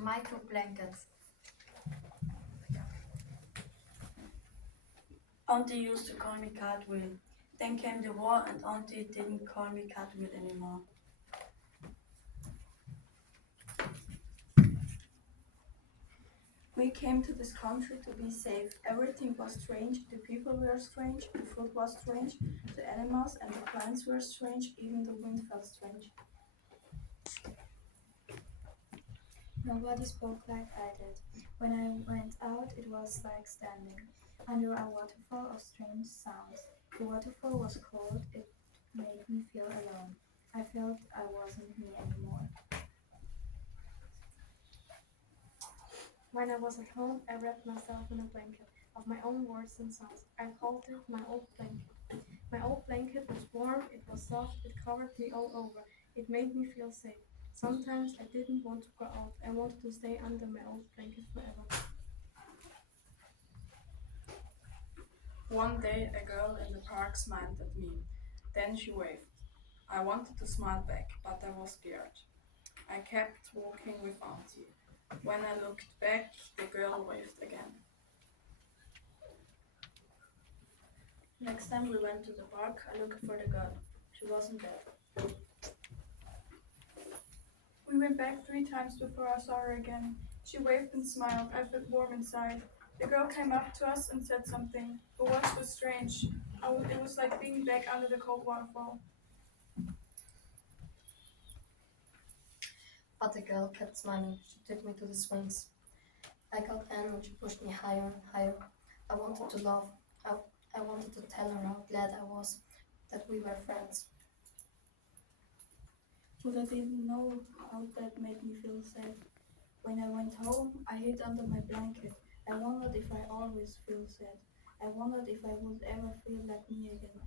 Micro blankets. Auntie used to call me Cartwheel. Then came the war and Auntie didn't call me Cartwheel anymore. We came to this country to be safe. Everything was strange. The people were strange. The food was strange. The animals and the plants were strange. Even the wind felt strange. Nobody spoke like I did. When I went out, it was like standing under a waterfall of strange sounds. The waterfall was cold. It made me feel alone. I felt I wasn't me anymore. When I was at home, I wrapped myself in a blanket of my own words and songs. I called it my old blanket. My old blanket was warm, it was soft, it covered me all over. It made me feel safe. Sometimes I didn't want to go out. I wanted to stay under my old blanket forever. One day, a girl in the park smiled at me. Then she waved. I wanted to smile back, but I was scared. I kept walking with Auntie. When I looked back, the girl waved again. Next time we went to the park, I looked for the girl. She wasn't there. We went back 3 times before I saw her again. She waved and smiled. I felt warm inside. The girl came up to us and said something. Her words were strange. It was like being back under the cold waterfall. But the girl kept smiling. She took me to the swings. I got in and she pushed me higher and higher. I wanted to laugh. I wanted to tell her how glad I was that we were friends. But I didn't know how that made me feel safe. When I went home, I hid under my blanket. I wondered if I always feel sad. I wondered if I would ever feel like me again.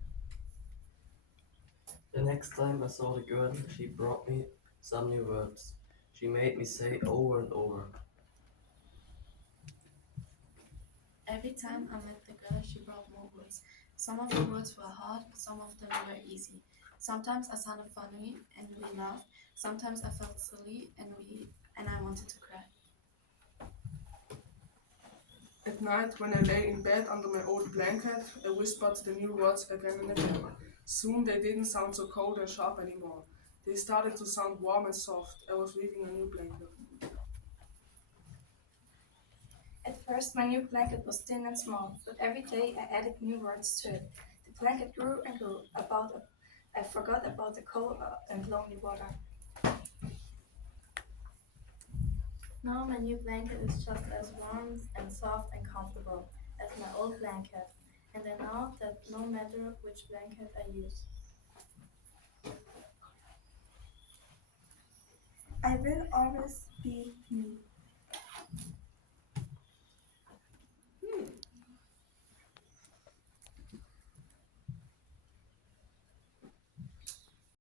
The next time I saw the girl, she brought me some new words. She made me say over and over. Every time I met the girl, she brought more words. Some of the words were hard, some of them were easy. Sometimes I sounded funny and we laughed. Sometimes I felt silly and I wanted to cry. At night, when I lay in bed under my old blanket, I whispered the new words again and again. Soon they didn't sound so cold and sharp anymore. They started to sound warm and soft. I was weaving a new blanket. At first, my new blanket was thin and small, but every day I added new words to it. The blanket grew and grew. I forgot about the cold and lonely water. Now my new blanket is just as warm and soft and comfortable as my old blanket. And I know that no matter which blanket I use. I will always be me.